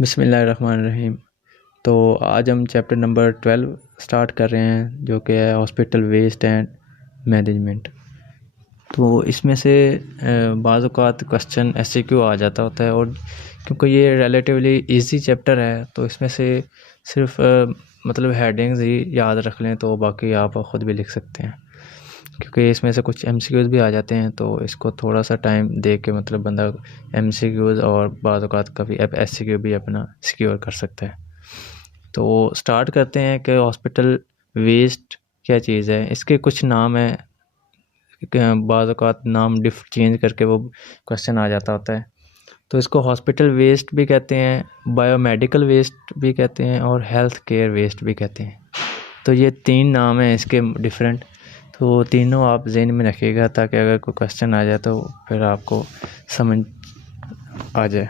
बिस्मिल्लाहिर्रहमानिर्रहीम। तो आज हम चैप्टर नंबर 12 स्टार्ट कर रहे हैं, जो कि है हॉस्पिटल वेस्ट एंड मैनेजमेंट। तो इसमें से बाज़ औक़ात क्वेश्चन एमसीक्यू आ जाता होता है, और क्योंकि ये रिलेटिवली इजी चैप्टर है तो इसमें से सिर्फ मतलब हेडिंग्स ही याद रख लें, तो बाकी आप ख़ुद भी लिख सकते हैं। क्योंकि इसमें से कुछ एमसीक्यूज़ भी आ जाते हैं, तो इसको थोड़ा सा टाइम दे के मतलब बंदा एमसीक्यूज़ और बाज़ औक़ात कभी एससीक्यू भी अपना सिक्योर कर सकता है। तो स्टार्ट करते हैं कि हॉस्पिटल वेस्ट क्या चीज़ है। इसके कुछ नाम हैं, बाज़ औक़ात नाम चेंज करके वो क्वेश्चन आ जाता होता है। तो इसको हॉस्पिटल वेस्ट भी कहते हैं, बायोमेडिकल वेस्ट भी कहते हैं, और हेल्थ केयर वेस्ट भी कहते हैं। तो ये 3 नाम हैं इसके डिफरेंट। तो तीनों आप ज़हन में रखिएगा, ताकि अगर कोई क्वेश्चन आ जाए तो फिर आपको समझ आ जाए।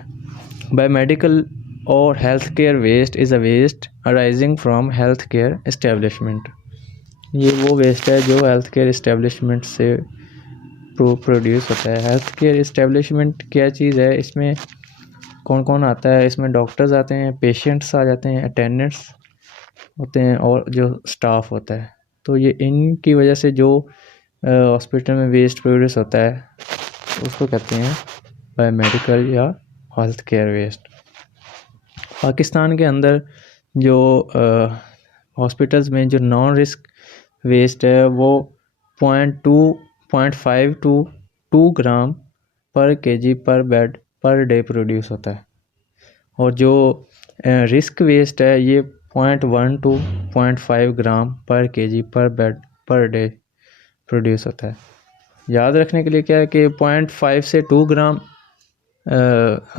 बायोमेडिकल और health care waste is a waste arising from health care establishment. ये वो वेस्ट है जो हेल्थ केयर इस्टेब्लिशमेंट से प्रोड्यूस होता है। हेल्थ केयर इस्टेब्लिशमेंट क्या चीज़ है, इसमें कौन कौन आता है? इसमें डॉक्टर्स आते हैं, पेशेंट्स आ जाते हैं, अटेंडेंट्स होते हैं, और जो स्टाफ होता है। तो ये इनकी वजह से जो हॉस्पिटल में वेस्ट प्रोड्यूस होता है उसको कहते हैं बायोमेडिकल या हेल्थ केयर वेस्ट। पाकिस्तान के अंदर जो हॉस्पिटल्स में जो नॉन रिस्क वेस्ट है वो 0.5 टू 2 ग्राम पर केजी पर बेड पर डे प्रोड्यूस होता है, और जो रिस्क वेस्ट है ये 0.1 टू 0.5 ग्राम पर केजी पर बेड पर डे प्रोड्यूस होता है। याद रखने के लिए क्या है कि 0.5 से 2 ग्राम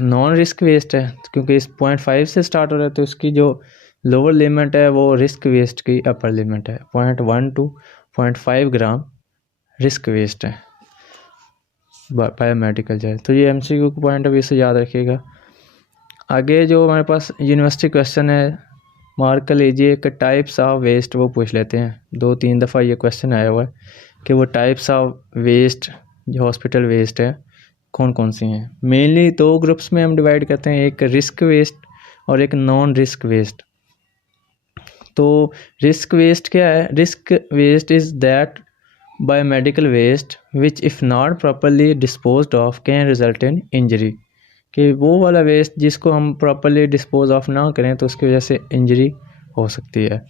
नॉन रिस्क वेस्ट है, क्योंकि इस 0.5 से स्टार्ट हो रहा है, तो इसकी जो लोअर लिमिट है वो रिस्क वेस्ट की अपर लिमिट है। 0.1 टू 0.5 ग्राम रिस्क वेस्ट है बायोमेडिकल जो है। तो ये एमसीक्यू के पॉइंट ऑफ व्यू से याद रखिएगा। आगे जो हमारे पास यूनिवर्सिटी क्वेश्चन है, मार्क कर लीजिए कि टाइप्स ऑफ वेस्ट वो पूछ लेते हैं। 2-3 दफ़ा ये क्वेश्चन आया हुआ है कि वो टाइप्स ऑफ वेस्ट जो हॉस्पिटल वेस्ट है कौन कौन सी हैं। मेनली 2 ग्रुप्स में हम डिवाइड करते हैं, एक रिस्क वेस्ट और एक नॉन रिस्क वेस्ट। तो रिस्क वेस्ट क्या है? Risk waste is that biomedical waste which if not properly disposed of can result in injury. कि वो वाला वेस्ट जिसको हम प्रॉपरली डिस्पोज ऑफ ना करें तो उसकी वजह से इंजरी हो सकती है।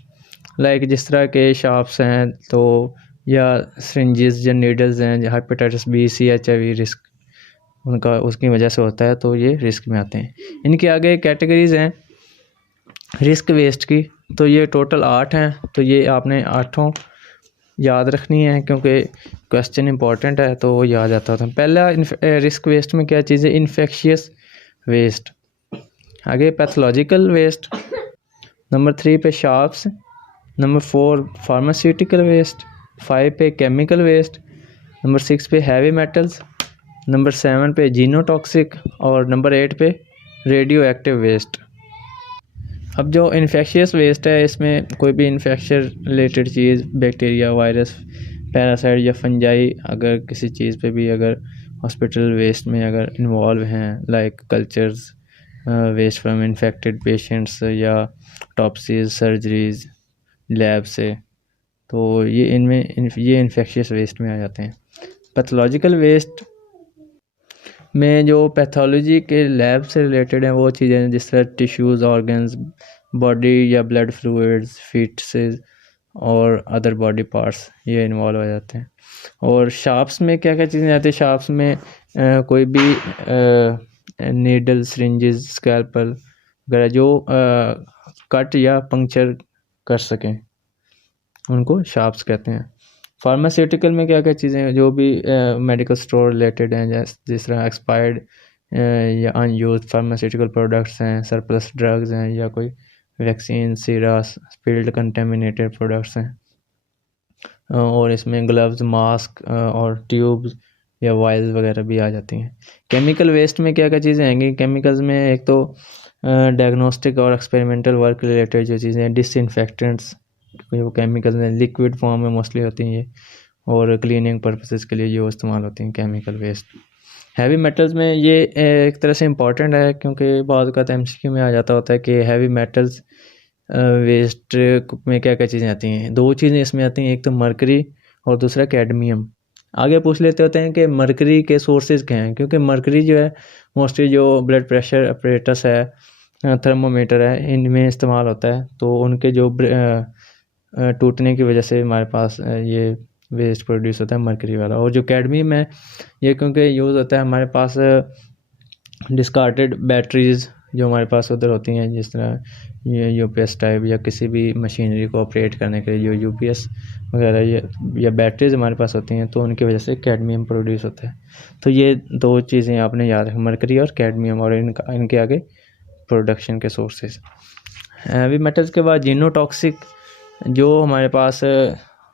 लाइक जिस तरह के शार्प्स हैं, तो या सिरिंजेस या नीडल्स हैं, हेपेटाइटिस बी, सी, HIV रिस्क उनका उसकी वजह से होता है, तो ये रिस्क में आते हैं। इनके आगे कैटेगरीज़ हैं रिस्क वेस्ट की, तो ये टोटल 8 हैं। तो ये आपने 8 याद रखनी है, क्योंकि क्वेश्चन इंपॉर्टेंट है तो वो याद आता था। पहला रिस्क वेस्ट में क्या चीज़ है? Infectious waste. आगे पैथोलॉजिकल वेस्ट। नंबर 3 पे शार्प्स। Number 4 pharmaceutical waste. 5 पे केमिकल वेस्ट। नंबर 6 पे हैवी मेटल्स। नंबर 7 पे जीनोटॉक्सिक, और नंबर 8 पे रेडियो एक्टिव वेस्ट। अब जो इन्फेक्शियस वेस्ट है, इसमें कोई भी इन्फेक्शन रिलेटेड चीज़, बैक्टीरिया, वायरस, पैरासाइट या फंजाई अगर किसी चीज़ पे भी अगर हॉस्पिटल वेस्ट में अगर इन्वॉल्व हैं, like cultures, waste from infected patients या टॉप्सीज, सर्जरीज लैब से, तो ये ये इन्फेक्शियस वेस्ट में आ जाते हैं। पैथोलॉजिकल वेस्ट में जो पैथोलॉजी के लैब से रिलेटेड हैं वो चीज़ें जिस तरह टिश्यूज़, ऑर्गन्स, बॉडी या ब्लड फ्लूइड्स, फीटसेस और अदर बॉडी पार्ट्स ये इन्वॉल्व हो जाते हैं। और शार्प्स में क्या क्या चीज़ें आती हैं? शार्प्स में कोई भी नीडल, सिरिंजेस, स्कैल्पल वगैरह जो कट या पंक्चर कर सकें उनको शार्प्स कहते हैं। फार्मास्यूटिकल में क्या क्या चीज़ें जो भी मेडिकल स्टोर रिलेटेड हैं, जिस तरह एक्सपायर्ड या अनयूज्ड फार्मास्यूटिकल प्रोडक्ट्स हैं, सरप्लस ड्रग्स हैं, या कोई vaccine, serums, spilled contaminated products हैं। और इसमें ग्लव्स, मास्क और ट्यूब्स या वायल्स वगैरह भी आ जाती हैं। केमिकल वेस्ट में क्या क्या चीज़ें आएंगी? केमिकल्स में एक तो डायग्नोस्टिक और एक्सपेरिमेंटल वर्क रिलेटेड जो चीज़ें, डिसइंफेक्टेंट्स, वो केमिकल में लिक्विड फॉर्म में मोस्टली होती हैं ये, और क्लीनिंग पर्पसेस के लिए जो इस्तेमाल होती हैं केमिकल वेस्ट। हैवी मेटल्स में ये एक तरह से इम्पॉर्टेंट है, क्योंकि बहुत का एमसीक्यू में आ जाता होता है कि हैवी मेटल्स वेस्ट में क्या क्या चीज़ें आती हैं। दो चीज़ें इसमें आती हैं, एक तो मरकरी और दूसरा कैडमियम। आगे पूछ लेते होते हैं कि मरकरी के सोर्सेज क्या हैं, क्योंकि मरकरी जो है मोस्टली जो ब्लड प्रेशर अपरेटस है, थर्मोमीटर है, इनमें इस्तेमाल होता है। तो उनके जो टूटने की वजह से हमारे पास ये वेस्ट प्रोड्यूस होता है मरकरी वाला। और जो कैडमियम है ये क्योंकि यूज़ होता है हमारे पास डिस्कार्टेड बैटरीज जो हमारे पास उधर होती हैं, जिस तरह ये यूपीएस टाइप या किसी भी मशीनरी को ऑपरेट करने के लिए जो यूपीएस वगैरह या बैटरीज हमारे पास होती हैं, तो उनकी वजह से कैडमियम प्रोड्यूस होता है। तो ये दो चीज़ें आपने याद रखें, मरकरी और कैडमियम, और इनके आगे प्रोडक्शन के सोर्सेज। हैवी मेटल्स के बाद जीनोटॉक्सिक जो हमारे पास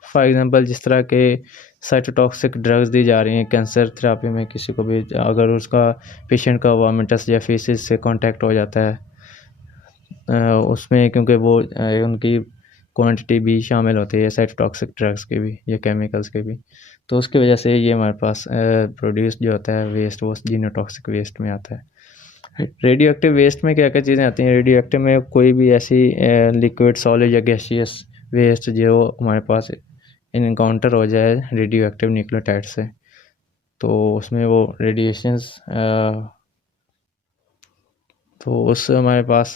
फॉर एग्जांपल जिस तरह के साइटोटॉक्सिक ड्रग्स दी जा रही हैं कैंसर थेरेपी में, किसी को भी अगर उसका पेशेंट का वॉमिटस या फेसिस से कांटेक्ट हो जाता है उसमें, क्योंकि वो उनकी क्वांटिटी भी शामिल होती है साइटोटॉक्सिक ड्रग्स की भी या केमिकल्स की भी, तो उसकी वजह से ये हमारे पास प्रोड्यूस जो होता है वेस्ट वो जीनोटॉक्सिक वेस्ट में आता है। रेडियो एक्टिव वेस्ट में क्या क्या चीज़ें आती हैं? रेडियो एक्टिव में कोई भी ऐसी लिक्विड सॉलिड या गैसियस वेस्ट जो हमारे पास इनकाउंटर हो जाए रेडियो एक्टिव न्यूक्लियोटाइड से, तो उसमें वो रेडिएशंस तो उस हमारे पास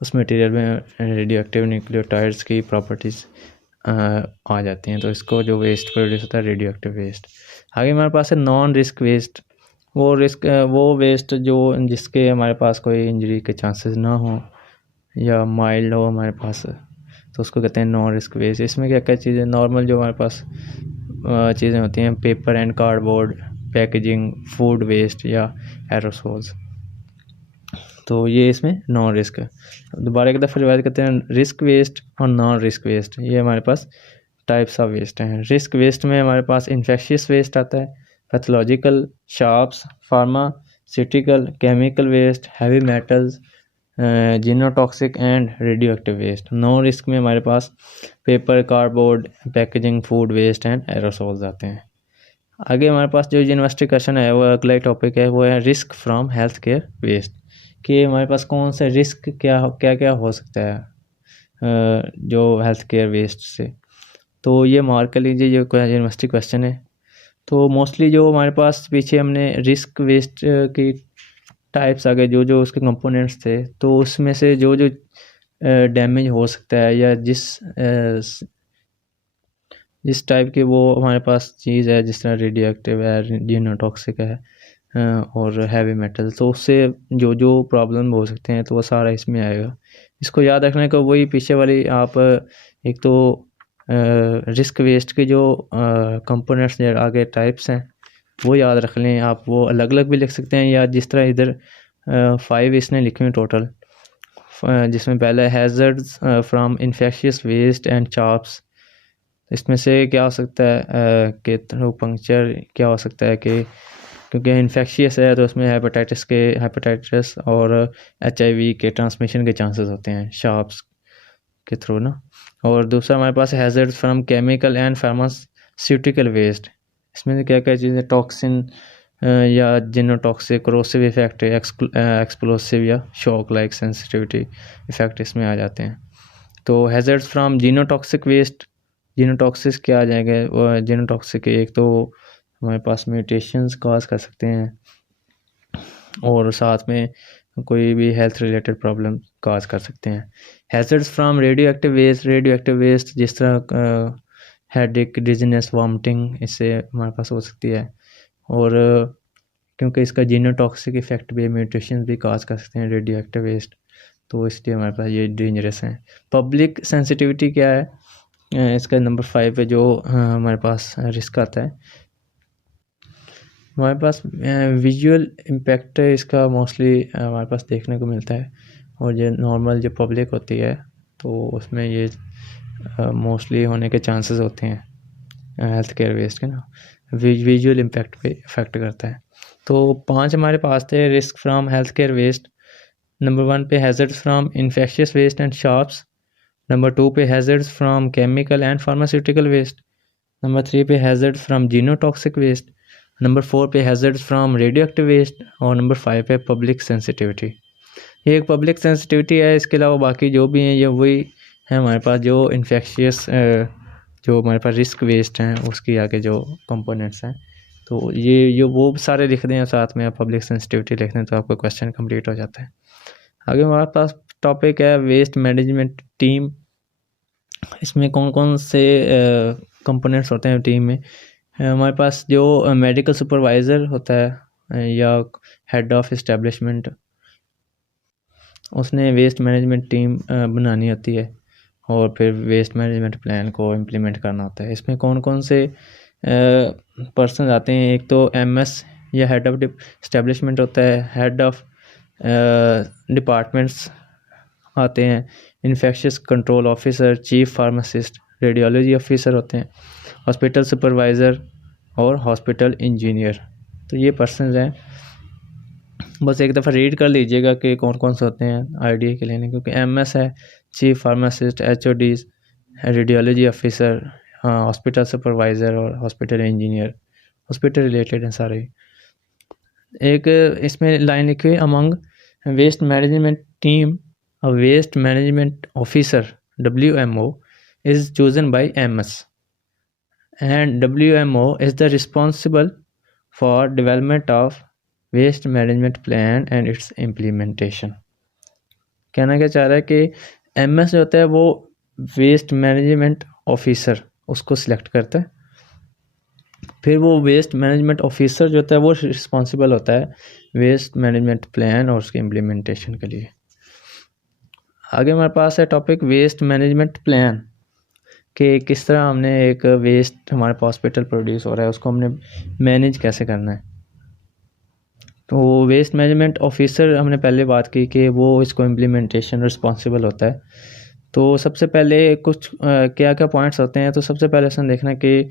उस मटेरियल में रेडियो एक्टिव न्यूक्लियोटाइड्स की प्रॉपर्टीज़ आ जाती हैं। तो इसको जो वेस्ट प्रोड्यूस होता है रेडियो एक्टिव वेस्ट। आगे हमारे पास है नॉन रिस्क वेस्ट। वो वेस्ट जो जिसके हमारे पास कोई इंजरी के चांसेस ना हो या माइल्ड हो हमारे पास, तो उसको कहते हैं नॉन रिस्क वेस्ट। इसमें क्या क्या चीज़ें नॉर्मल जो हमारे पास चीज़ें होती हैं, paper and cardboard, packaging, food waste या एरोसोल्स, तो ये इसमें नॉन रिस्क है। दोबारा एक दफ़ा रिवाइज करते हैं, रिस्क वेस्ट और नॉन रिस्क वेस्ट, ये हमारे पास टाइप्स ऑफ वेस्ट हैं। रिस्क वेस्ट में हमारे पास इन्फेक्शियस वेस्ट आता है, pathological, sharps, pharmaceutical, chemical waste, heavy metals, genotoxic and radioactive waste. Non risk में हमारे पास paper, cardboard, packaging, food waste and aerosols आते हैं। आगे हमारे पास जो यूनिवर्सिटी क्वेश्चन है वो अगला टॉपिक है, वो है risk from health care waste, कि हमारे पास कौन सा रिस्क क्या क्या हो सकता है जो हेल्थ केयर वेस्ट से। तो ये मार्क कर लीजिए, ये यूनिवर्सिटी क्वेश्चन है। तो मोस्टली जो हमारे पास पीछे हमने रिस्क वेस्ट की टाइप्स आ गए, जो जो उसके कंपोनेंट्स थे, तो उसमें से जो जो डैमेज हो सकता है या जिस टाइप की वो हमारे पास चीज़ है, जिस तरह रेडियो एक्टिव है, जीनोटॉक्सिक है और हैवी मेटल, तो उससे जो जो प्रॉब्लम हो सकते हैं तो वो सारा इसमें आएगा। इसको याद रखने का वही पीछे वाली आप एक तो रिस्क वेस्ट के जो कंपोनेंट्स आगे टाइप्स हैं वो याद रख लें आप, वो अलग अलग भी लिख सकते हैं, या जिस तरह इधर 5 इसने लिखे हैं टोटल, जिसमें पहले hazards from infectious waste and sharps. इसमें से क्या हो सकता है कि थ्रू पंक्चर क्या हो सकता है कि क्योंकि इन्फेक्शियस है तो उसमें हेपेटाइटिस और HIV के ट्रांसमिशन के चांसेस होते हैं शार्प्स के थ्रू ना। और दूसरा हमारे पास hazards from chemical and pharmaceutical waste. इसमें से क्या क्या चीज़ें टॉक्सिन या जीनोटॉक्सिक, कोरोसिव इफेक्ट, एक्सप्लोसिव या शॉक लाइक सेंसिटिविटी इफेक्ट इसमें आ जाते हैं। तो hazards from genotoxic waste, genotoxins क्या आ जाएंगे, जीनोटॉक्सिक एक तो हमारे पास म्यूटेशंस काज कर सकते हैं और साथ में कोई भी हेल्थ रिलेटेड प्रॉब्लम काज कर सकते हैं। Hazards from radioactive waste जिस तरह हेडेक, डिजीनेस, वॉमिटिंग, इससे हमारे पास हो सकती है। और क्योंकि इसका जीनोटॉक्सिक इफेक्ट भी, म्यूटेशन भी काज कर सकते हैं रेडियो एक्टिव वेस्ट, तो इसलिए हमारे पास ये डेंजरस हैं। पब्लिक सेंसिटिविटी क्या है, इसका नंबर 5 पे जो हमारे पास रिस्क आता है। हमारे पास विजुअल इम्पैक्ट इसका मोस्टली हमारे पास देखने को मिलता है, और जो नॉर्मल जो पब्लिक होती है तो उसमें ये मोस्टली होने के चांसेस होते हैं हेल्थ केयर वेस्ट के ना, विजुअल इम्पैक्ट पे इफेक्ट करता है। तो 5 हमारे पास थे risk from health care waste. Number 1 पे hazards from infectious waste and sharps. Number 2 पे hazards from chemical and pharmaceutical waste. Number 3 पे hazards from genotoxic waste. Number 4 पे hazards from radioactive waste और नंबर 5 पे public sensitivity. ये एक public sensitivity है, इसके अलावा बाकी जो भी हैं ये वही है हमारे पास जो इन्फेक्शियस जो हमारे पास रिस्क वेस्ट हैं उसकी आगे जो कंपोनेंट्स हैं। तो ये वो सारे लिख दें साथ में, पब्लिक सेंसिटिविटी लिख दें तो आपका क्वेश्चन कंप्लीट हो जाता है। आगे हमारे पास टॉपिक है वेस्ट मैनेजमेंट टीम। इसमें कौन कौन से कंपोनेंट्स होते हैं टीम में। हमारे पास जो मेडिकल सुपरवाइज़र होता है या हेड ऑफ इस्टेब्लिशमेंट, उसने वेस्ट मैनेजमेंट टीम बनानी होती है और फिर वेस्ट मैनेजमेंट प्लान को इम्प्लीमेंट करना होता है। इसमें कौन कौन से पर्सन आते हैं, एक तो एमएस या हेड ऑफ इस्टेब्लिशमेंट होता है, हेड ऑफ डिपार्टमेंट्स आते हैं, infectious control officer, chief pharmacist, radiology officer होते हैं, हॉस्पिटल सुपरवाइज़र और हॉस्पिटल इंजीनियर। तो ये पर्सनस हैं, बस एक दफ़ा रीड कर लीजिएगा कि कौन कौन से होते हैं आइडिया के लिए, क्योंकि एमएस है chief pharmacist, HODs, radiology officer, हाँ हॉस्पिटल सुपरवाइज़र और हॉस्पिटल इंजीनियर, हॉस्पिटल रिलेटेड हैं सारे। एक इसमें लाइन लिखी हुई among waste management team a waste management officer WMO is chosen by MS and WMO is the responsible for development of waste management plan and its implementation। कहना क्या चाह रहा है कि MS जो होता है वो वेस्ट मैनेजमेंट ऑफिसर उसको सिलेक्ट करता है, फिर वो वेस्ट मैनेजमेंट ऑफिसर जो होता है वो रिस्पॉन्सिबल होता है वेस्ट मैनेजमेंट प्लान और उसके इम्प्लीमेंटेशन के लिए। आगे हमारे पास है टॉपिक वेस्ट मैनेजमेंट प्लान, कि किस तरह हमने एक वेस्ट हमारे पास हॉस्पिटल प्रोड्यूस हो रहा है उसको हमने मैनेज कैसे करना है। तो वेस्ट मैनेजमेंट ऑफिसर हमने पहले बात की कि वो इसको इम्प्लीमेंटेशन रिस्पॉन्सिबल होता है। तो सबसे पहले कुछ क्या क्या पॉइंट्स होते हैं। तो सबसे पहले उसने देखना कि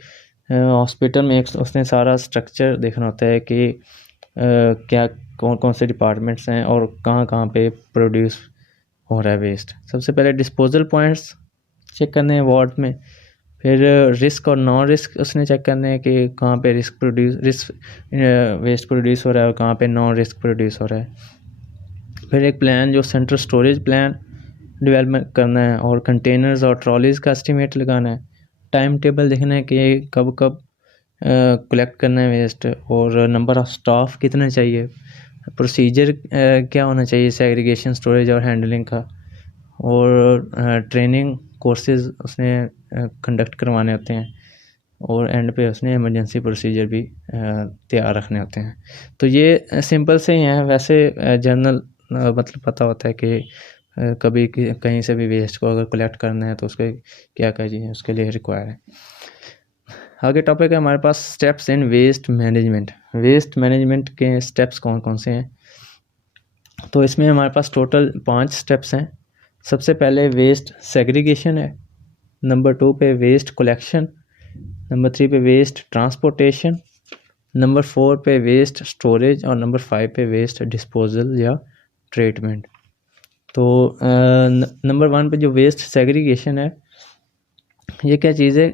हॉस्पिटल में उसने सारा स्ट्रक्चर देखना होता है कि क्या कौन कौन से डिपार्टमेंट्स हैं और कहाँ कहाँ पे प्रोड्यूस हो रहा है वेस्ट। सबसे पहले डिस्पोजल पॉइंट्स चेक करने हैं वार्ड में, फिर रिस्क और नॉन रिस्क उसने चेक करने हैं कि कहाँ पे रिस्क वेस्ट प्रोड्यूस हो रहा है और कहाँ पे नॉन रिस्क प्रोड्यूस हो रहा है। फिर एक प्लान जो सेंट्रल स्टोरेज प्लान डेवलपमेंट करना है और कंटेनर्स और ट्रॉलीज़ का एस्टिमेट लगाना है। टाइम टेबल देखना है कि कब कब कलेक्ट करना है वेस्ट और नंबर ऑफ़ स्टाफ कितने चाहिए, प्रोसीजर क्या होना चाहिए सेग्रीगेशन, स्टोरेज और हैंडलिंग का, और ट्रेनिंग कोर्सेज उसने कंडक्ट करवाने होते हैं और एंड पे उसने इमरजेंसी प्रोसीजर भी तैयार रखने होते हैं। तो ये सिंपल से ही हैं, वैसे जनरल मतलब पता होता है कि कभी कहीं से भी वेस्ट को अगर कलेक्ट करना है तो उसके क्या क्या चीज़ें उसके लिए रिक्वायर है। आगे टॉपिक है हमारे पास steps in waste management. Waste management के स्टेप्स कौन कौन से हैं। तो इसमें हमारे पास टोटल 5 स्टेप्स हैं। सबसे पहले वेस्ट सेग्रीगेशन है, नंबर 2 पे वेस्ट कलेक्शन, नंबर 3 पे वेस्ट ट्रांसपोर्टेशन, नंबर 4 पे वेस्ट स्टोरेज और नंबर 5 पे वेस्ट डिस्पोजल या ट्रीटमेंट। तो नंबर 1 पे जो वेस्ट सेग्रीगेशन है ये क्या चीज़ है,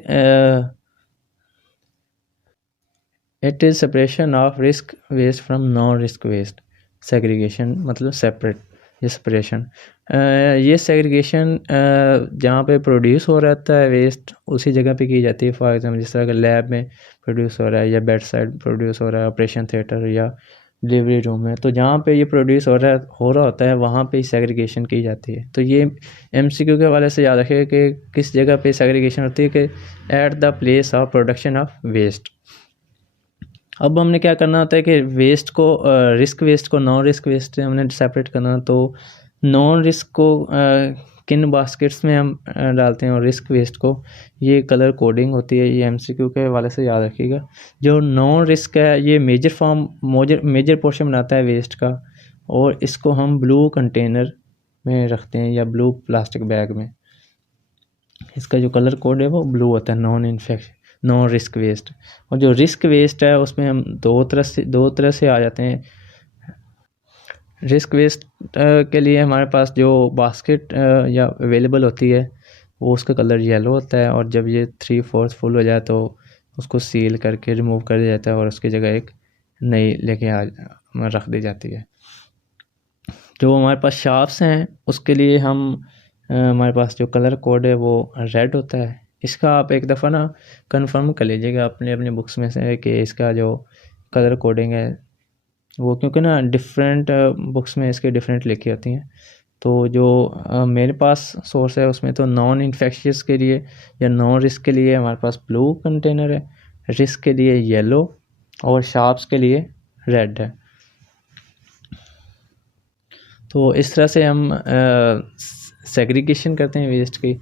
it is separation of risk waste from non risk waste. Segregation मतलब सेपरेट, ये सेपरेशन, ये सेग्रीगेशन जहाँ पे प्रोड्यूस हो रहता है वेस्ट उसी जगह पे की जाती है। फॉर एग्जांपल जिस तरह का लैब में प्रोड्यूस हो रहा है या बेड साइड प्रोड्यूस हो रहा है, ऑपरेशन थिएटर या डिलीवरी रूम में, तो जहाँ पे ये प्रोड्यूस हो रहा होता है वहाँ पे सेग्रीगेशन की जाती है। तो ये MCQ के हवाले से याद रखिए कि किस जगह पे सेग्रीगेशन होती है, कि at the place of production of waste. अब हमने क्या करना होता है कि वेस्ट को रिस्क वेस्ट को नॉन रिस्क वेस्ट से हमने सेपरेट करना। तो नॉन रिस्क को किन बास्केट्स में हम डालते हैं और रिस्क वेस्ट को, ये कलर कोडिंग होती है, ये MCQ के हवाले से याद रखिएगा। जो नॉन रिस्क है ये मेजर पोर्शन बनाता है वेस्ट का, और इसको हम ब्लू कंटेनर में रखते हैं या ब्लू प्लास्टिक बैग में। इसका जो कलर कोड है वो ब्लू होता है, नॉन रिस्क वेस्ट। और जो रिस्क वेस्ट है उसमें हम दो तरह से आ जाते हैं। रिस्क वेस्ट के लिए हमारे पास जो बास्केट या अवेलेबल होती है वो उसका कलर येलो होता है, और जब ये 3/4 फुल हो जाए तो उसको सील करके रिमूव कर दिया जाता है और उसकी जगह एक नई लेके रख दी जाती है। जो हमारे पास शाफ्ट्स हैं उसके लिए हम हमारे पास जो कलर कोड है वो रेड होता है। इसका आप एक दफ़ा ना कंफर्म कर लीजिएगा अपने अपने बुक्स में से कि इसका जो कलर कोडिंग है वो, क्योंकि ना डिफरेंट बुक्स में इसके डिफरेंट लिखी होती हैं। तो जो मेरे पास सोर्स है उसमें तो नॉन इन्फेक्शियस के लिए या नॉन रिस्क के लिए हमारे पास ब्लू कंटेनर है, रिस्क के लिए येलो और शार्प्स के लिए रेड है। तो इस तरह से हम सेग्रीगेशन करते हैं वेस्ट की।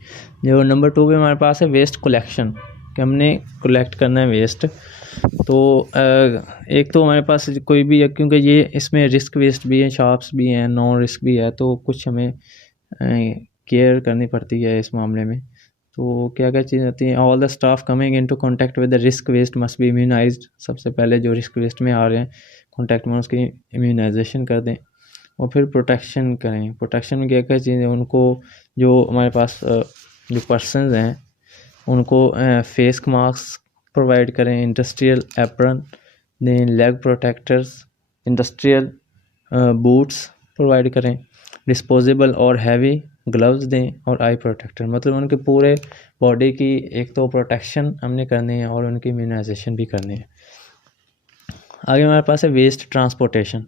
जो नंबर 2 पे हमारे पास है वेस्ट कलेक्शन, कि हमने कलेक्ट करना है वेस्ट। तो एक तो हमारे पास कोई भी, क्योंकि ये इसमें रिस्क वेस्ट भी है, शार्प्स भी हैं, नॉन रिस्क भी है, तो कुछ हमें केयर करनी पड़ती है इस मामले में। तो क्या क्या चीज़ें होती हैं, all the staff coming into contact with the risk waste must be immunised. सबसे पहले जो रिस्क वेस्ट में आ रहे हैं कांटेक्ट में उसकी इम्यूनाइजेशन कर दें। और फिर प्रोटेक्शन करें। प्रोटेक्शन में क्या क्या चीज़ें, उनको जो हमारे पास जो पर्सनस हैं उनको फेस मास्क प्रोवाइड करें, इंडस्ट्रियल एप्रन दें, leg protectors, industrial boots provide करें, डिस्पोजेबल और हैवी ग्लव्स दें और आई प्रोटेक्टर। मतलब उनके पूरे बॉडी की एक तो प्रोटेक्शन हमने करनी है और उनकी इम्यूनाइजेशन भी करनी है। आगे हमारे पास है वेस्ट ट्रांसपोर्टेशन।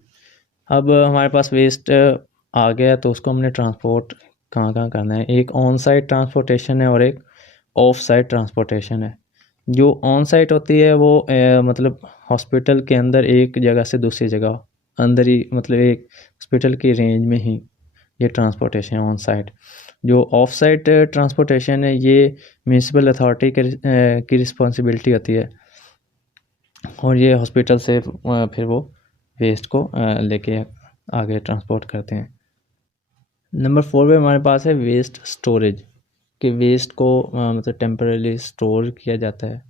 अब हमारे पास वेस्ट आ गया तो उसको हमने ट्रांसपोर्ट कहाँ कहाँ करना है। एक ऑन साइट ट्रांसपोर्टेशन है और एक ऑफ साइट ट्रांसपोर्टेशन है। जो ऑन साइट होती है वो मतलब हॉस्पिटल के अंदर एक जगह से दूसरी जगह अंदर ही, मतलब एक हॉस्पिटल की रेंज में ही ये ट्रांसपोर्टेशन है ऑन साइट। जो ऑफ साइट ट्रांसपोर्टेशन है ये म्यूनिसिपल अथॉरिटी की रिस्पॉन्सिबिलिटी होती है और ये हॉस्पिटल से फिर वो वेस्ट को लेके आगे ट्रांसपोर्ट करते हैं। नंबर 4 पे हमारे पास है वेस्ट स्टोरेज, कि वेस्ट को मतलब टेम्परेली स्टोर किया जाता है।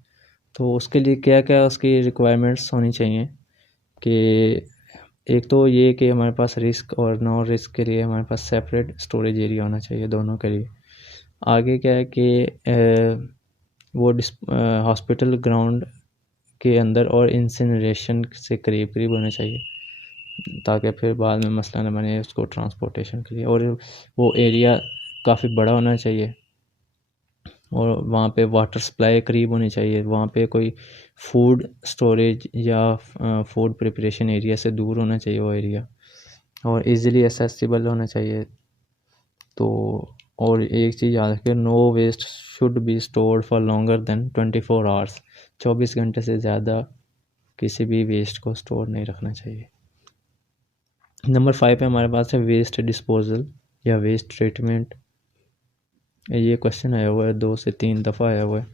तो उसके लिए क्या क्या उसकी रिक्वायरमेंट्स होनी चाहिए, कि एक तो ये कि हमारे पास रिस्क और नॉन रिस्क के लिए हमारे पास सेपरेट स्टोरेज एरिया होना चाहिए दोनों के लिए। आगे क्या है कि वो हॉस्पिटल ग्राउंड के अंदर और इंसिनरेशन से करीब करीब होना चाहिए ताकि फिर बाद में मसला न बने उसको ट्रांसपोर्टेशन के लिए। और वो एरिया काफ़ी बड़ा होना चाहिए और वहाँ पे वाटर सप्लाई करीब होनी चाहिए। वहाँ पे कोई फूड स्टोरेज या फूड प्रिपरेशन एरिया से दूर होना चाहिए वो एरिया, और इजीली एक्सेसिबल होना चाहिए। तो और एक चीज़ याद रखिए, no waste should be stored for longer than 24 hours. 24 घंटे से ज़्यादा किसी भी वेस्ट को स्टोर नहीं रखना चाहिए। नंबर 5 पे हमारे पास है वेस्ट डिस्पोजल या वेस्ट ट्रीटमेंट। ये क्वेश्चन आया हुआ है 2 से 3 दफ़ा आया हुआ है,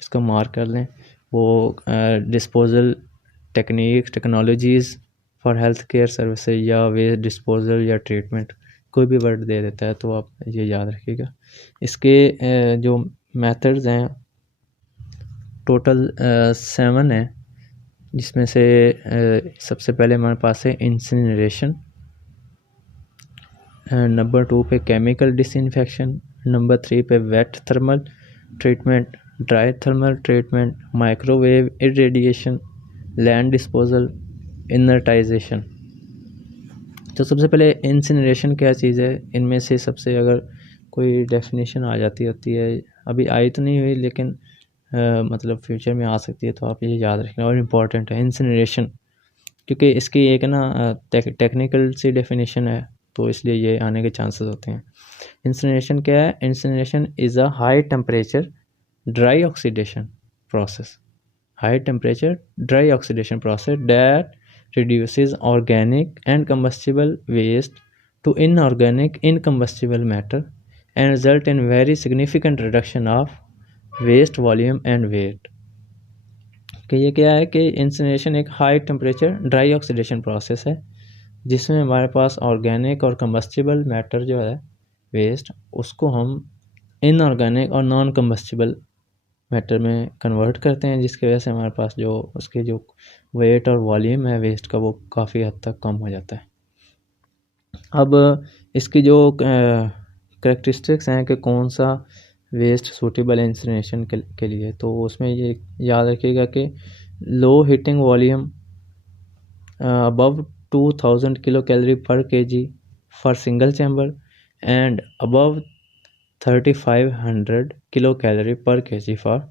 इसका मार्क कर लें। वो disposal technologies for health care services या वेस्ट डिस्पोजल या ट्रीटमेंट, कोई भी वर्ड दे देता है तो आप ये याद रखिएगा। इसके जो मेथड्स हैं टोटल 7 हैं, जिसमें से सबसे पहले हमारे पास है इंसिनरेशन, नंबर 2 पे केमिकल डिसइंफेक्शन, नंबर 3 पे wet thermal treatment, dry thermal treatment, microwave irradiation, land disposal, inertization. तो सबसे पहले इंसिनरेशन क्या चीज़ है, इनमें से सबसे अगर कोई डेफिनेशन आ जाती होती है, अभी आई तो नहीं हुई लेकिन मतलब फ्यूचर में आ सकती है, तो आप ये याद रखना और इम्पॉर्टेंट है इंसिनरेशन, क्योंकि इसकी एक ना टेक्निकल सी डेफिनेशन है तो इसलिए ये आने के चांसेस होते हैं। इंसिनरेशन क्या है? Incineration is a high temperature dry oxidation process, high temperature dry oxidation process that reduces organic and combustible waste to inorganic incombustible matter and result in very significant reduction of waste volume and weight। कि ये क्या है कि incineration एक high temperature dry oxidation process है जिसमें हमारे पास organic और कम्बस्टिबल मैटर जो है वेस्ट, उसको हम इनऑर्गेनिक और नॉन कम्बस्टिबल मैटर में कन्वर्ट करते हैं, जिसकी वजह से हमारे पास जो उसके जो वेट और वॉल्यूम है वेस्ट का वो काफ़ी हद तक कम हो जाता है। अब इसकी जो करेक्टरिस्टिक्स हैं कि कौन सा वेस्ट सूटेबल इंसिनरेशन के लिए, तो उसमें ये याद रखिएगा कि लो heating volume above 2000 kilocalorie per kg for single chamber and above 3500 kilocalorie per kg for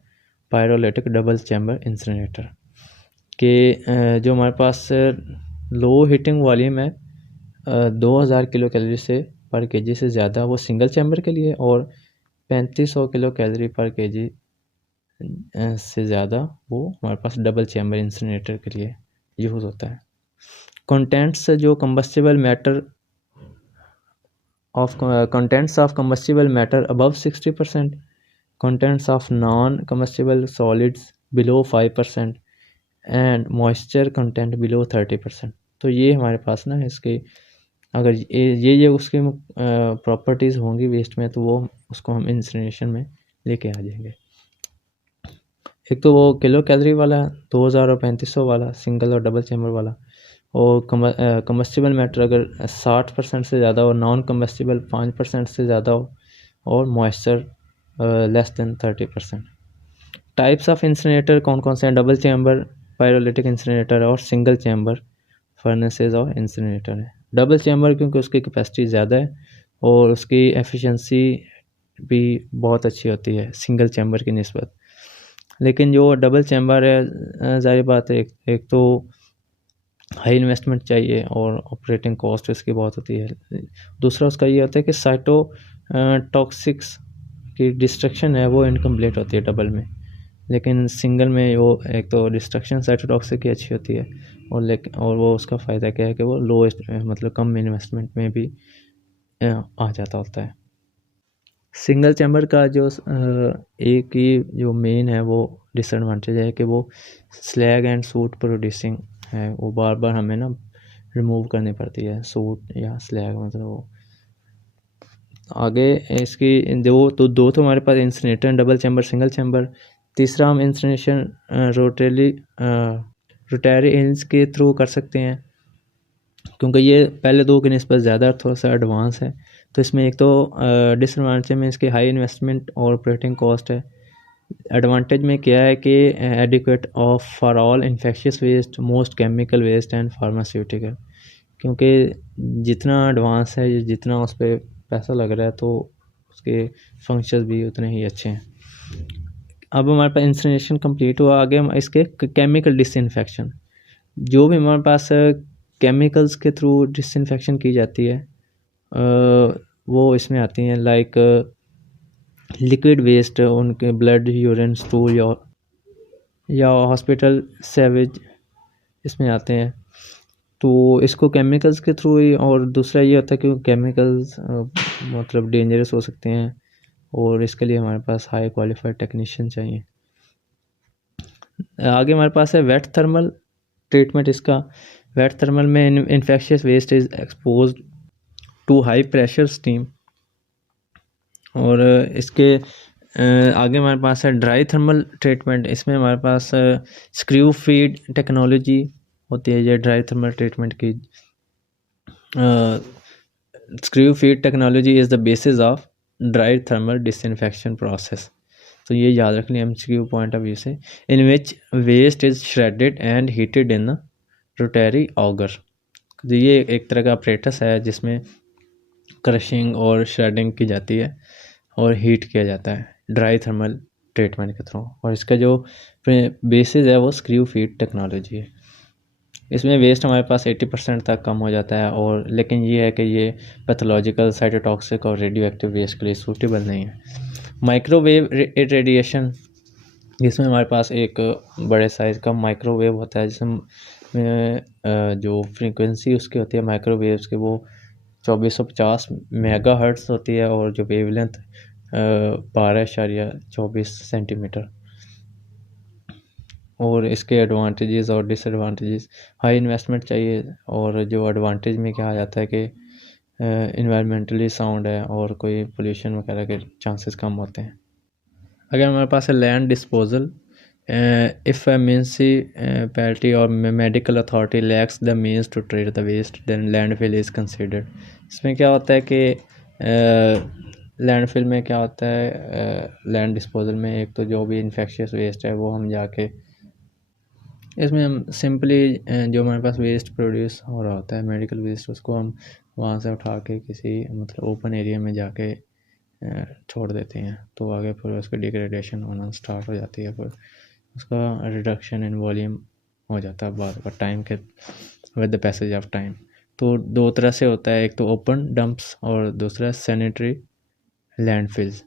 pyrolytic double chamber incinerator के जो हमारे पास लो हीटिंग वॉल्यूम है 2000 किलो कैलोरी से पर केजी से ज़्यादा, वो सिंगल चैम्बर के लिए, और 3500 किलो कैलोरी पर केजी से ज़्यादा वो हमारे पास डबल चैम्बर इंसिनरेटर के लिए यूज़ होता है। कंटेंट्स जो combustible matter of contents of combustible matter above 60%, contents of non combustible solids below 5% and moisture content below 30%। तो ये हमारे पास ना इसके अगर ये उसकी प्रॉपर्टीज़ होंगी वेस्ट में, तो वो उसको हम इंसिनरेशन में लेके आ जाएंगे। एक तो वो किलो कैलोरी वाला 2000 और 3500 वाला सिंगल और डबल चैम्बर वाला, और कम्बस्टिबल मैटर अगर 60% से ज़्यादा हो, नॉन कम्बस्टिबल 5% से ज़्यादा हो, और moisture less than 30%। Types of incinerator कौन कौन से हैं? डबल चैम्बर पायरोलिटिक इंसिनरेटर और सिंगल चैम्बर फर्नेसेस और इंसिनरेटर है। डबल चैम्बर क्योंकि उसकी कैपेसिटी ज़्यादा है और उसकी एफिशिएंसी भी बहुत अच्छी होती है सिंगल चैम्बर की निस्बत। लेकिन जो डबल चैम्बर है, ज़ाहिर बात है, एक तो हाई इन्वेस्टमेंट चाहिए और ऑपरेटिंग कॉस्ट इसकी बहुत होती है। दूसरा उसका ये होता है कि साइटोटॉक्सिक्स की डिस्ट्रक्शन है वो इनकम्प्लीट होती है डबल में, लेकिन सिंगल में वो एक तो डिस्ट्रक्शन साइटोटॉक्सिक की अच्छी होती है, और वो उसका फ़ायदा क्या है कि वो लो मतलब कम इन्वेस्टमेंट में भी आ जाता होता है। सिंगल चैम्बर का जो एक ही जो मेन है वो डिसएडवांटेज है कि वो स्लैग एंड सूट प्रोड्यूसिंग है, वो बार बार हमें ना रिमूव करनी पड़ती है सूट या स्लैग, मतलब वो। आगे इसकी दो तो हमारे पास incinerator double chamber single chamber. तीसरा हम इंसिनरेशन रोटरी इंच के थ्रू कर सकते हैं, क्योंकि ये पहले दो की निस्बत ज़्यादा थोड़ा सा एडवांस है। तो इसमें एक तो डिसएडवांटेज में इसकी हाई इन्वेस्टमेंट और ऑपरेटिंग कॉस्ट है। एडवांटेज में क्या है कि adequate of for all infectious waste, most chemical waste and pharmaceutical, क्योंकि जितना एडवांस है, जितना उस पर पैसा लग रहा है, तो उसके फंक्शंस भी उतने ही अच्छे हैं। अब हमारे पास इंसिनरेशन कंप्लीट हुआ, आगे हम इसके केमिकल डिसइंफेक्शन, जो भी हमारे पास केमिकल्स के थ्रू डिसइंफेक्शन की जाती है वो इसमें आती हैं, लाइक लिक्विड वेस्ट, उनके ब्लड, यूरिन, स्टूल या हॉस्पिटल सेवेज इसमें आते हैं। तो इसको केमिकल्स के थ्रू ही, और दूसरा ये होता है कि केमिकल्स मतलब डेंजरस हो सकते हैं, और इसके लिए हमारे पास हाई क्वालिफाइड टेक्नीशियन चाहिए। आगे हमारे पास है वेट थर्मल ट्रीटमेंट। इसका वेट थर्मल में infectious waste is expose to high pressure steam, और इसके आगे हमारे पास है ड्राई थर्मल ट्रीटमेंट। इसमें हमारे पास स्क्रू फीड टेक्नोलॉजी होती है, ये ड्राई थर्मल ट्रीटमेंट की। Screw feed technology is the basis of dry thermal disinfection process. तो ये याद रख लें MCQ पॉइंट ऑफ व्यू से, in which waste is shredded and heated in rotary auger. तो ये एक तरह का अपरेटस है जिसमें क्रशिंग और श्रेडिंग की जाती है और हीट किया जाता है ड्राई थर्मल ट्रीटमेंट के थ्रू, और इसका जो बेसिस है वो स्क्रू फीड टेक्नोलॉजी है। इसमें वेस्ट हमारे पास 80% तक कम हो जाता है, और लेकिन ये है कि ये पैथोलॉजिकल, साइटोटॉक्सिक और रेडियो एक्टिव वेस्ट के लिए सूटेबल नहीं है। माइक्रोवेव रेडिएशन, इसमें हमारे पास एक बड़े साइज़ का माइक्रोवेव होता है, जिसमें जो फ्रीक्वेंसी उसकी होती है माइक्रोवेव्स के वो 2450 मेगाहर्ट्ज़ होती है, और जो वेवलेंथ 12.24 सेंटीमीटर। और इसके एडवांटेजेस और डिसएडवांटेजेस, हाई इन्वेस्टमेंट चाहिए, और जो एडवांटेज में क्या आ जाता है कि इन्वायरमेंटली साउंड है और कोई पोल्यूशन वगैरह के चांसेस कम होते हैं। अगर हमारे पास है land disposal, if a municipality और medical authority lacks the means to treat the waste then landfill is considered. इसमें क्या होता है कि लैंडफिल में क्या होता है, लैंड डिस्पोजल में एक तो जो भी इन्फेक्शियस वेस्ट है वो हम जाके इसमें हम सिंपली जो हमारे पास वेस्ट प्रोड्यूस हो रहा होता है मेडिकल वेस्ट, उसको हम वहाँ से उठा के किसी मतलब ओपन एरिया में जाके छोड़ देते हैं, तो आगे फिर उसका डिग्रेडेशन होना स्टार्ट हो जाती है, फिर उसका रिडक्शन इन वॉल्यूम हो जाता है बाद में टाइम के with the passage of time. तो दो तरह से होता है, एक तो ओपन डंप्स और दूसरा सैनिटरी लैंडफिल्स।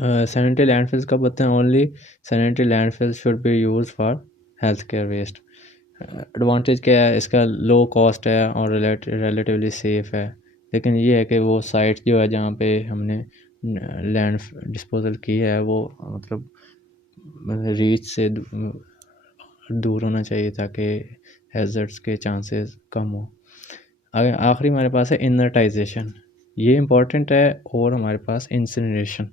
सैनिटरी लैंडफिल्स कब होते हैं? Only sanitary landfills should be use for health care waste. Advantage क्या है इसका? लो कॉस्ट है और रिलेटिवली सेफ़ है, लेकिन ये है कि वो साइट जो है जहाँ पे हमने लैंड डिस्पोजल की है वो मतलब रीच से दूर होना चाहिए ताकि हैज़र्ड्स के चांसेस कम हो। आखिरी हमारे पास है इनर्टाइजेशन, ये इम्पॉर्टेंट है, और हमारे पास इंसिनरेशन,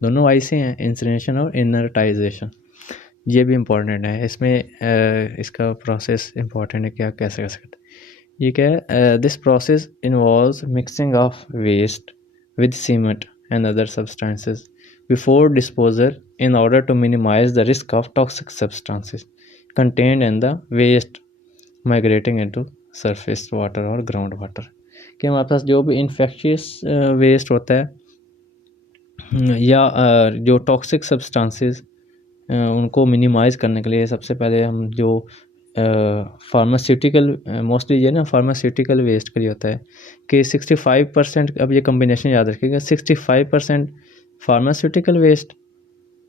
दोनों वाई से हैं, इंसिनरेशन और इनर्टाइजेशन, ये भी इम्पॉर्टेंट है। इसमें इसका प्रोसेस इम्पॉर्टेंट है, क्या कैसे कर सकते हैं ये क्या है? This process involves mixing of waste with cement and other substances before disposal in order to minimize the risk of toxic substances contained in the waste migrating into surface water और ग्राउंड वाटर। कि हमारे पास जो भी infectious waste होता है या जो toxic substances उनको मिनिमाइज़ करने के लिए सबसे पहले हम जो फार्मास्यूटिकल मोस्टली ये ना फार्मास्यूटिकल वेस्ट के लिए होता है कि 65%, अब ये कम्बिनेशन याद रखिएगा, 65% फार्मास्यूटिकल वेस्ट,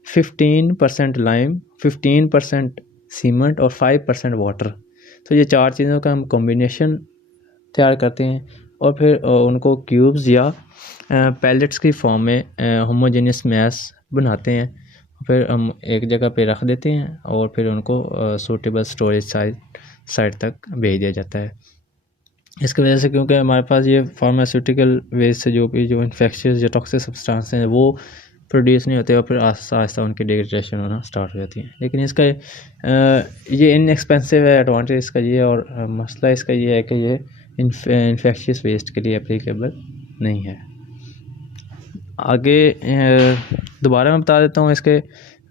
15% लाइम, 15% सीमेंट और 5% वाटर। तो ये चार चीज़ों का हम कॉम्बिनेशन तैयार करते हैं और फिर उनको क्यूब्स या पैलेट्स की फॉर्म में होमोजेनियस मैस बनाते हैं, फिर हम एक जगह पे रख देते हैं और फिर उनको सूटेबल स्टोरेज साइट तक भेज दिया जाता है। इसकी वजह से क्योंकि हमारे पास ये फार्मास्यूटिकल वेस्ट से जो भी जो इन्फेक्शियस या टॉक्सिक सब्सटेंस हैं वो प्रोड्यूस नहीं होते और फिर आहिस्ता आहिस्ता उनकी डिग्रेडेशन होना स्टार्ट हो जाती है। लेकिन इसका ये इनएक्सपेंसिव है, एडवांटेज इसका ये, और मसला इसका ये है कि ये इन्फेक्शियस वेस्ट के लिए एप्लीकेबल नहीं है। आगे दोबारा मैं बता देता हूँ इसके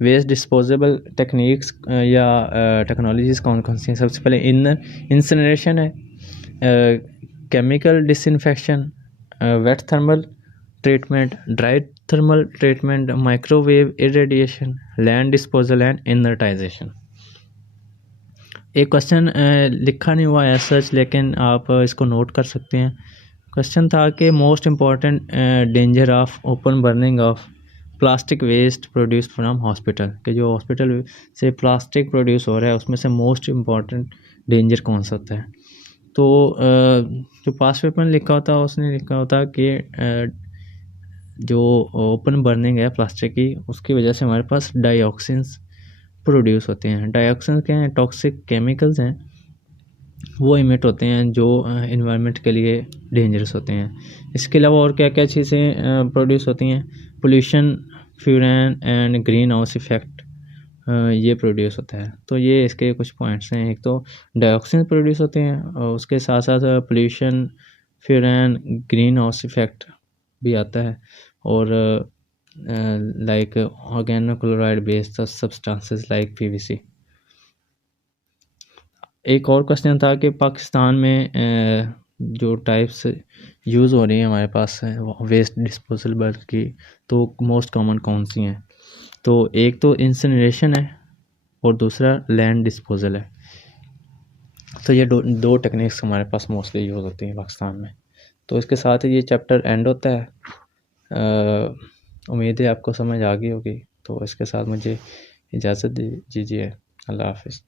वेस्ट डिस्पोजेबल टेक्निक्स या टेक्नोलॉजीज़ कौन कौन सी हैं। सबसे पहले इंसिनरेशन है, chemical disinfection, wet thermal treatment, dry thermal treatment, microwave irradiation, land disposal and inertization. एक क्वेश्चन लिखा नहीं हुआ है सच, लेकिन आप इसको नोट कर सकते हैं। क्वेश्चन था कि most important danger of open burning of plastic waste produce from hospital, कि जो हॉस्पिटल से प्लास्टिक प्रोड्यूस हो रहा है उसमें से मोस्ट इम्पॉर्टेंट डेंजर कौन सा होता है? तो जो पास्ट पेपर में लिखा होता है उसने लिखा होता कि जो ओपन बर्निंग है प्लास्टिक की उसकी वजह से हमारे पास डाइऑक्सिन्स प्रोड्यूस होते हैं। डाइऑक्सिन्स क्या हैं? टॉक्सिक केमिकल्स हैं, वो इमिट होते हैं जो इन्वायरमेंट के लिए डेंजरस होते हैं। इसके अलावा और क्या क्या चीज़ें प्रोड्यूस होती हैं? Pollution, furan and green house effect, ये प्रोड्यूस होता है। तो ये इसके कुछ पॉइंट्स हैं। एक तो डाइऑक्सिन प्रोड्यूस होते हैं और उसके साथ साथ pollution, furan, green house effect भी आता है, और like organochloride based substances like PVC. एक और क्वेश्चन था कि पाकिस्तान में जो टाइप्स यूज़ हो रही हैं हमारे पास वेस्ट डिस्पोजल की, तो मोस्ट कॉमन कौन सी हैं? तो एक तो इंसिनरेशन है और दूसरा लैंड डिस्पोजल है। तो ये दो टेक्निक्स हमारे पास मोस्टली यूज़ होती हैं पाकिस्तान में। तो इसके साथ ही ये चैप्टर एंड होता है। उम्मीद है आपको समझ आ गई होगी। तो इसके साथ मुझे इजाज़त दीजिए। अल्लाह हाफ़िज़।